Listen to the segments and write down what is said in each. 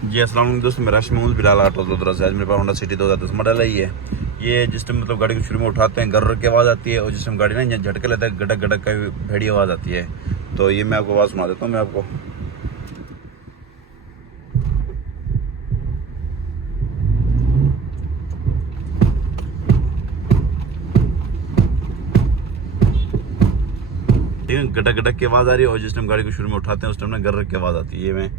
जी अस्सलाम वालेकुम दोस्तों, मैं राशिद महमूद बिलाल ऑटो वडोदरा से। आज मेरे पास होंडा सिटी 2010 मॉडल है। ये जिस टाइम मतलब गाड़ी को शुरू में उठाते हैं गर्र की आवाज़ आती है, और जिस टाइम गाड़ी ना झटके लेता है गटक गटक का भेड़ी आवाज़ आती है। तो ये मैं आपको आवाज़ सुना देता हूँ मैं आपको। ठीक है, गटक गटक की आवाज़ आ रही है, और जिस टाइम गाड़ी को शुरू में उठाते हैं उस टाइम ना गर्र की आवाज़ आती है। ये मैं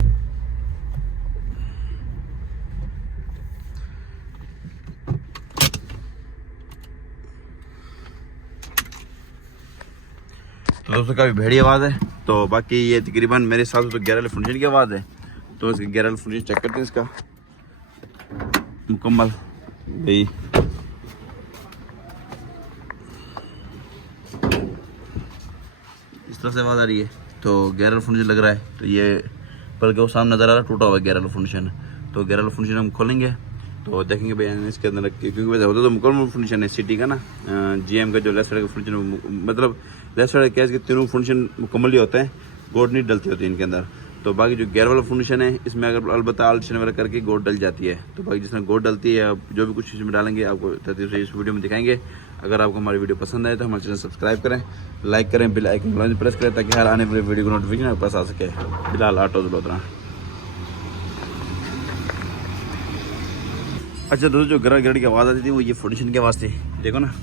तो दोस्तों काफ़ी भेड़ी आवाज़ है। तो बाकी ये तकरीबन मेरे हिसाब से तो गेयर फंक्शन की आवाज़ है। तो इसके गेयर फंक्शन चेक करते हैं इसका मुकम्मल भाई। इस तरह से आवाज़ आ रही है। तो गेयर फंक्शन लग रहा है, तो ये बल्कि वो सामने नज़र आ रहा है टूटा हुआ गेयर फंक्शन। तो गेयर फंक्शन हम खोलेंगे तो देखेंगे भाई इसके अंदर, क्योंकि वैसे होता तो मुकम्मल फंक्शन है सिटी का ना। जीएम का जो लेफ्ट साइड का फंक्शन मतलब लेफ्ट साइड क्या है, इसके तीनों फंक्शन मुकम्मल ही होते हैं, गोड नहीं डलती होती इनके अंदर। तो बाकी जो गेयर वाला फंक्शन है इसमें अगर अलबत्ता आल्टरेशन वगैरह करके गोड डल जाती है। तो बाकी जिसमें गोड डलती है जो भी कुछ इसमें डालेंगे आपको तरतीब से इस वीडियो में दिखाएंगे। अगर आपको हमारी वीडियो पसंद आए तो हमारे चैनल सब्सक्राइब करें, लाइक करें, बेल आइकन प्रेस करें ताकि हर आने वाली वीडियो को नोटिफिकेशन आपके पास आ सके। बिलाल ऑटो वडोदरा। अच्छा दोस्तों, जो गरड़ गरड़ की आवाज़ आती थी वो ये फंक्शन की आवाज़ थी। देखो ना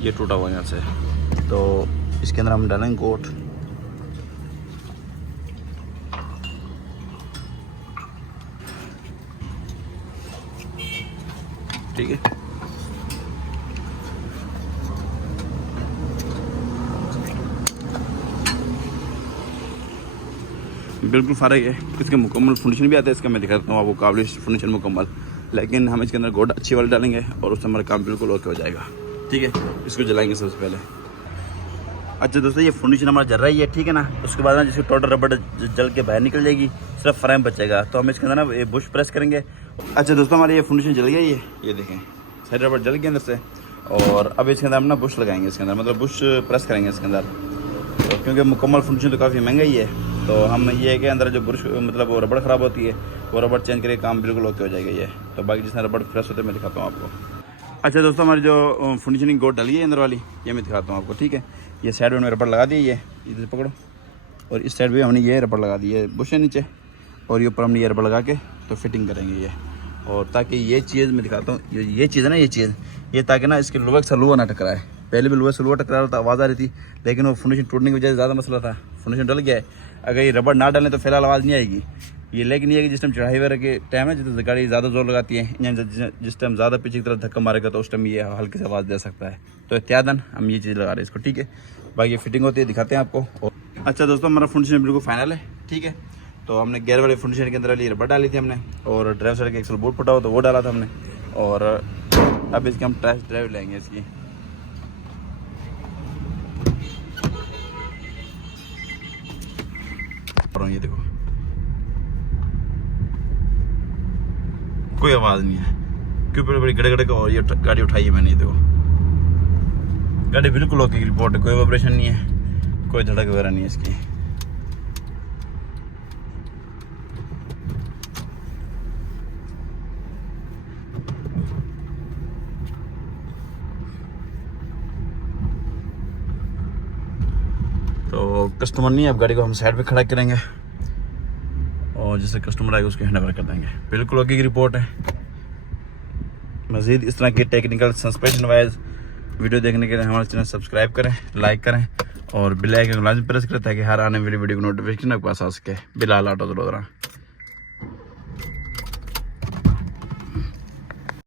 ये टूटा हुआ यहाँ से। तो इसके अंदर हम डालेंगे गोट। ठीक है, बिल्कुल फ़र्क है। इसके मुकम्मल फंक्शन भी आता है, इसका मैं दिखाता हूँ आपको काबिल फंक्शन मुकम्मल। लेकिन हम इसके अंदर गोट अच्छी वाली डालेंगे और उससे हमारा काम बिल्कुल ओके हो जाएगा। ठीक है, इसको जलाएंगे सबसे पहले। अच्छा दोस्तों, ये फंक्शन हमारा जल रही है, ठीक है ना। उसके बाद ना जिसकी टोटल रबड़ जल के बाहर निकल जाएगी, सिर्फ फ्रेम बचेगा। तो हम इसके अंदर ना ये बुश प्रेस करेंगे। अच्छा दोस्तों, हमारी ये फंक्शन जल गया। ये देखें साइड रबड़ जल गया अंदर से। और अब इसके अंदर हम ना बुश लगाएंगे इसके अंदर, मतलब बुश प्रेस करेंगे इसके अंदर। तो क्योंकि मुकम्मल फंक्शन तो काफ़ी महंगा ही है, तो हम ये के अंदर जो बुश मतलब वो रबड़ ख़राब होती है, वो रबड़ चेंज करके काम बिल्कुल ओके हो जाएगा ये। तो बाकी जिसमें रबड़ फ्रेश होते हैं मैं दिखाता हूँ आपको। अच्छा दोस्तों, हमारी जो फिनिशिंग गोट डाली है अंदर वाली, ये मैं दिखाता हूँ आपको। ठीक है, ये साइड में रबड़ लगा दी है, ये इधर पकड़ो। और इस साइड भी हमने ये रबड़ लगा दी है बुश है नीचे, और ये ऊपर हमने ये रबड़ लगा के तो फिटिंग करेंगे ये। और ताकि ये चीज़ मैं दिखाता हूँ, ये चीज़ है ना, ये ताकि ना इसके लोहे से लोहा ना टकराए। पहले भी लोहे से लोहा टकरा रहा था, आवाज़ आ रही थी, लेकिन वो फिनिशिंग टूटने की वजह से ज़्यादा मसला था। फिनिशिंग डल गया है। अगर ये रबड़ ना डालें तो फिलहाल आवाज़ नहीं आएगी ये। लेकिन ये कि जिस टाइम चढ़ाई वगैरह के टाइम है, जिस गाड़ी ज़्यादा जोर लगाती है, जिस टाइम ज़्यादा पीछे की तरफ धक्का मारेगा तो उस टाइम ये हल्की से आवाज़ दे सकता है। तो एहतियातन हम ये चीज़ लगा रहे हैं इसको। ठीक है, बाकी ये फिटिंग होती है, दिखाते हैं आपको। अच्छा दोस्तों, हमारा फंक्शन बिल्कुल फाइनल है। ठीक है, तो हमने गेयर वाले फंक्शन के अंदर वाली रबड़ डाली थी हमने, और ड्राइव साइड का एक्सल बोर्ड फटा हो तो वो डाला था हमने। और अब इसकी हम टेस्ट ड्राइव लेंगे इसकी। और ये देखो कोई आवाज़ नहीं है, क्योंकि बड़ी गड़गड़ का। और ये गाड़ी उठाई है मैंने, ये देखो गाड़ी बिल्कुल ओके की रिपोर्ट है, कोई वाइब्रेशन नहीं है, कोई धड़क वगैरह नहीं है इसकी। तो कस्टमर नहीं है, अब गाड़ी को हम साइड पे खड़ा करेंगे और जैसे कस्टमर आएगा उसको हैंड ओवर कर देंगे। बिल्कुल ओके की रिपोर्ट है। मज़ीद इस तरह के टेक्निकल सस्पेंशन वाइज वीडियो देखने के लिए हमारे चैनल सब्सक्राइब करें, लाइक करें और बेल आइकन को लाजमी प्रेस करें ताकि हर आने वाली वीडियो को नोटिफिकेशन आपके पास आ सके। बिलाल ऑटो वडोदरा।